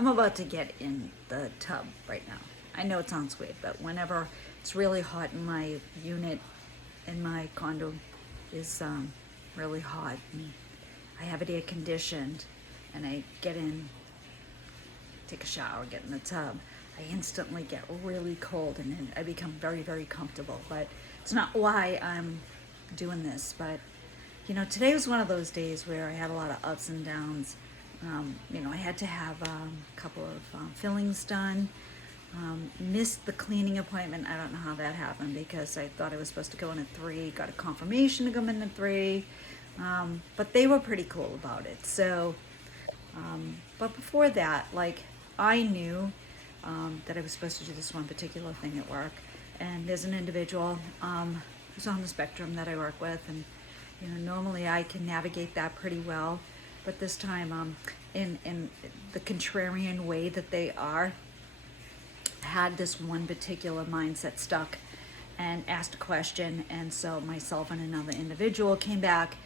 I'm about to get in the tub right now. I know it sounds weird, but whenever it's really hot in my unit, in my condo, is really hot, and I have it air conditioned, and I get in, take a shower, get in the tub, I instantly get really cold, and then I become very, very comfortable. But it's not why I'm doing this. But today was one of those days where I had a lot of ups and downs. I had to have a couple of fillings done. Missed the cleaning appointment. I don't know how that happened because I thought I was supposed to go in at 3. Got a confirmation to come in at 3. But they were pretty cool about it. So, but before that, I knew that I was supposed to do this one particular thing at work. And there's an individual who's on the spectrum that I work with, and normally I can navigate that pretty well. But this time, in the contrarian way that they are, had this one particular mindset stuck and asked a question. And so myself and another individual came back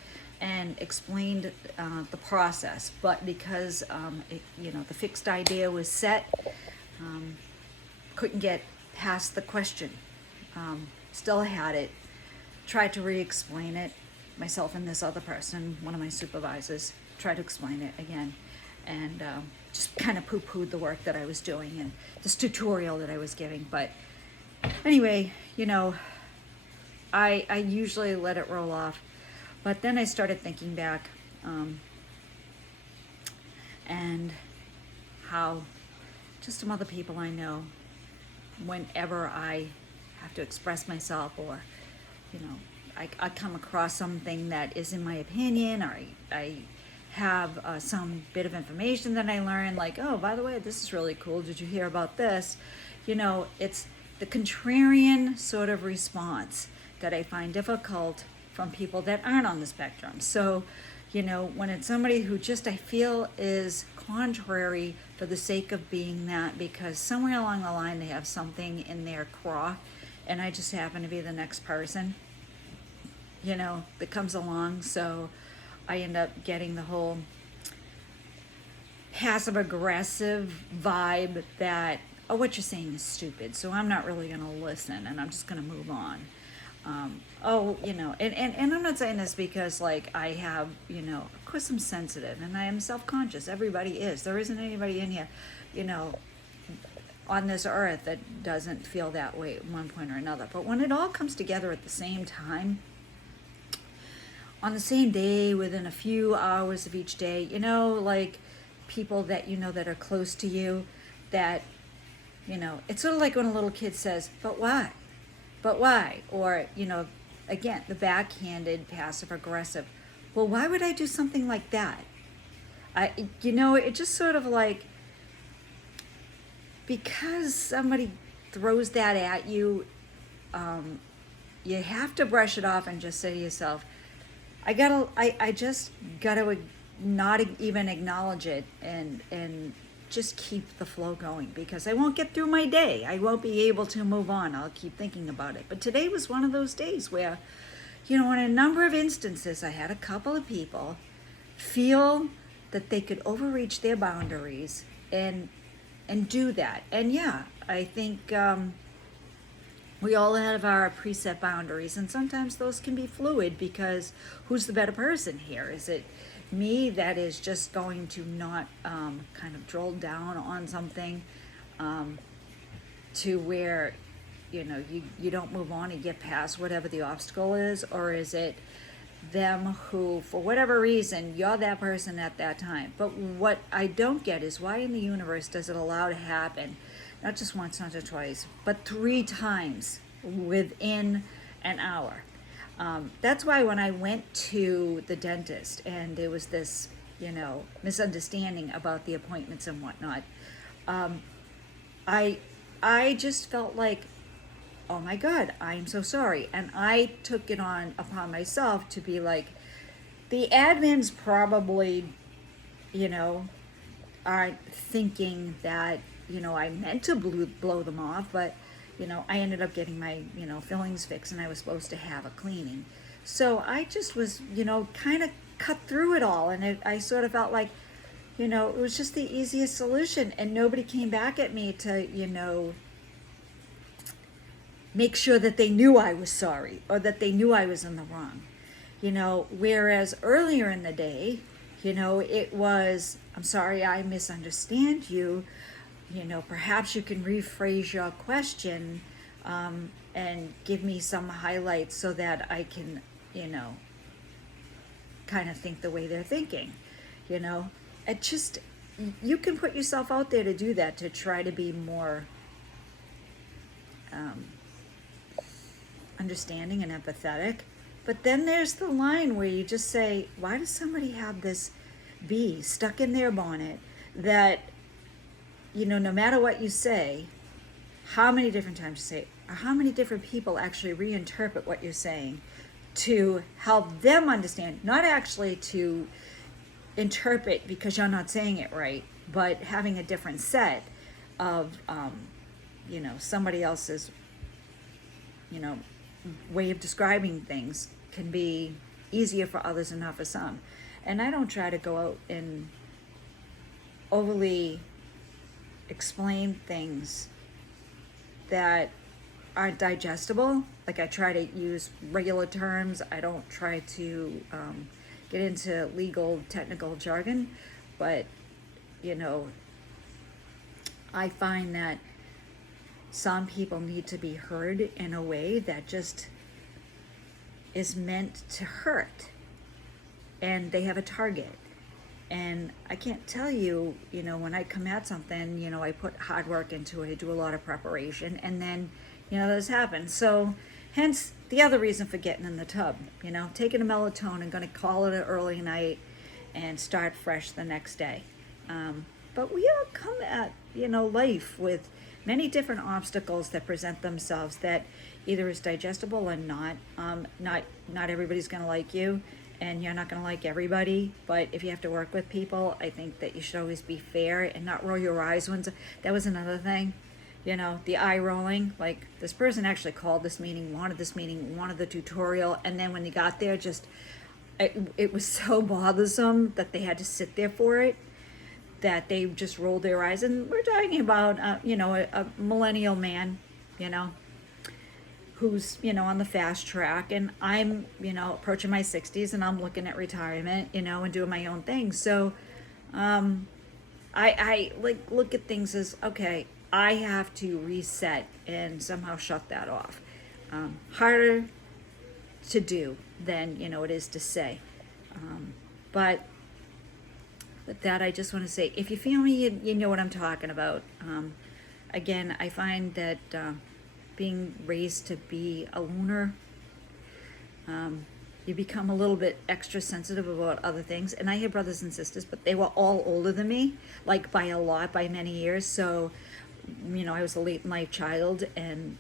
and explained the process. But because the fixed idea was set, couldn't get past the question. Still had it. Tried to re-explain it. Myself and this other person, one of my supervisors, tried to explain it again, and just kind of poo-pooed the work that I was doing and this tutorial that I was giving. But anyway, I usually let it roll off, but then I started thinking back and how just some other people I know, whenever I have to express myself, or I come across something that is in my opinion, or I have some bit of information that I learned, like, oh, by the way, this is really cool. Did you hear about this? It's the contrarian sort of response that I find difficult from people that aren't on the spectrum. So, when it's somebody who just I feel is contrary for the sake of being that, because somewhere along the line they have something in their craw, and I just happen to be the next person, that comes along. So I end up getting the whole passive aggressive vibe that, oh, what you're saying is stupid, so I'm not really going to listen, and I'm just going to move on. And I'm not saying this because I have, of course I'm sensitive and I am self-conscious. Everybody is. There isn't anybody in here, on this earth that doesn't feel that way at one point or another. But when it all comes together at the same time, on the same day, within a few hours of each day, people that that are close to you, that, it's sort of like when a little kid says, but why? But why? Or, again, the backhanded passive aggressive, well, why would I do something like that? It just sort of because somebody throws that at you, you have to brush it off and just say to yourself, I just gotta not even acknowledge it and just keep the flow going, because I won't get through my day. I won't be able to move on. I'll keep thinking about it. But today was one of those days where, in a number of instances, I had a couple of people feel that they could overreach their boundaries and do that. And yeah, I think we all have our preset boundaries, and sometimes those can be fluid, because who's the better person here? Is it me that is just going to not kind of drill down on something to where you don't move on and get past whatever the obstacle is? Or is it them who, for whatever reason, you're that person at that time? But what I don't get is, why in the universe does it allow to happen, not just once, not just twice, but 3 times within an hour? That's why when I went to the dentist and there was this, misunderstanding about the appointments and whatnot, I just felt like, oh my God, I'm so sorry. And I took it upon myself to be like, the admins probably, aren't thinking that, I meant to blow them off, but, I ended up getting my, fillings fixed, and I was supposed to have a cleaning. So I just was, kind of cut through it all. And I sort of felt like, You know, it was just the easiest solution, and nobody came back at me to, make sure that they knew I was sorry or that they knew I was in the wrong. Whereas earlier in the day, it was, I'm sorry, I misunderstand you. Perhaps you can rephrase your question, and give me some highlights so that I can, kind of think the way they're thinking. It just, you can put yourself out there to do that, to try to be more understanding and empathetic. But then there's the line where you just say, why does somebody have this bee stuck in their bonnet that, no matter what you say, how many different times you say it, or how many different people actually reinterpret what you're saying to help them understand, not actually to interpret because you're not saying it right, but having a different set of, somebody else's, way of describing things can be easier for others and not for some. And I don't try to go out and overly explain things that aren't digestible. Like, I try to use regular terms. I don't try to get into legal technical jargon, but I find that some people need to be heard in a way that just is meant to hurt, and they have a target. And I can't tell you, when I come at something, I put hard work into it, I do a lot of preparation, and then, this happens. So hence the other reason for getting in the tub, taking a melatonin, going to call it an early night and start fresh the next day. But we all come at, life with many different obstacles that present themselves that either is digestible or not. Not everybody's going to like you, and you're not going to like everybody. But if you have to work with people, I think that you should always be fair and not roll your eyes. That was another thing, the eye rolling. Like, this person actually called this meeting, wanted the tutorial, and then when they got there, it was so bothersome that they had to sit there for it, that they just rolled their eyes. And we're talking about, a millennial man, who's, on the fast track, and I'm, approaching my 60s, and I'm looking at retirement, and doing my own thing. So, I like look at things as, okay, I have to reset and somehow shut that off. Harder to do than, it is to say. But with that, I just want to say, if you feel me, you know what I'm talking about. Again, I find that being raised to be a loner, you become a little bit extra sensitive about other things. And I had brothers and sisters, but they were all older than me, like by a lot, by many years. So, I was a late in life child, and,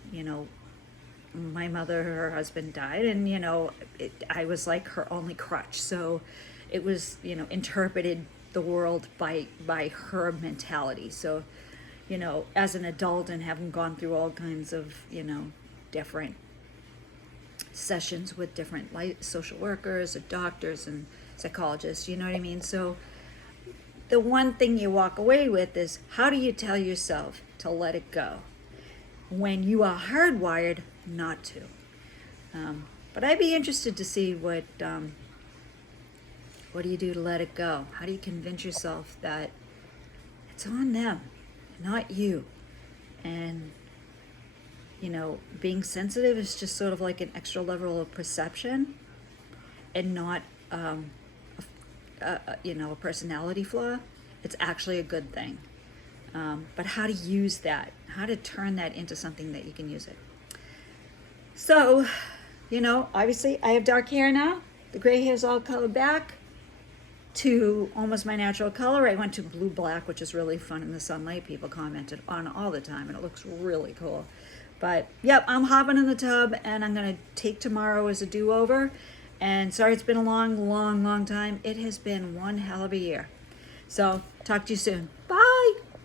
my mother, her husband died, and, I was like her only crutch. So it was, interpreted the world by her mentality. So, as an adult and having gone through all kinds of, different sessions with different social workers or doctors and psychologists, you know what I mean? So the one thing you walk away with is, how do you tell yourself to let it go when you are hardwired not to? But I'd be interested to see what do you do to let it go? How do you convince yourself that it's on them, not you? And, being sensitive is just sort of like an extra level of perception, and not, a personality flaw. It's actually a good thing. But how to use that, how to turn that into something that you can use it. So, obviously I have dark hair now. The gray hair's all colored back to almost my natural color. I went to blue black, which is really fun in the sunlight. People commented on all the time, and it looks really cool. But yep, I'm hopping in the tub, and I'm gonna take tomorrow as a do-over. And sorry, it's been a long time. It has been one hell of a year. So talk to you soon. Bye.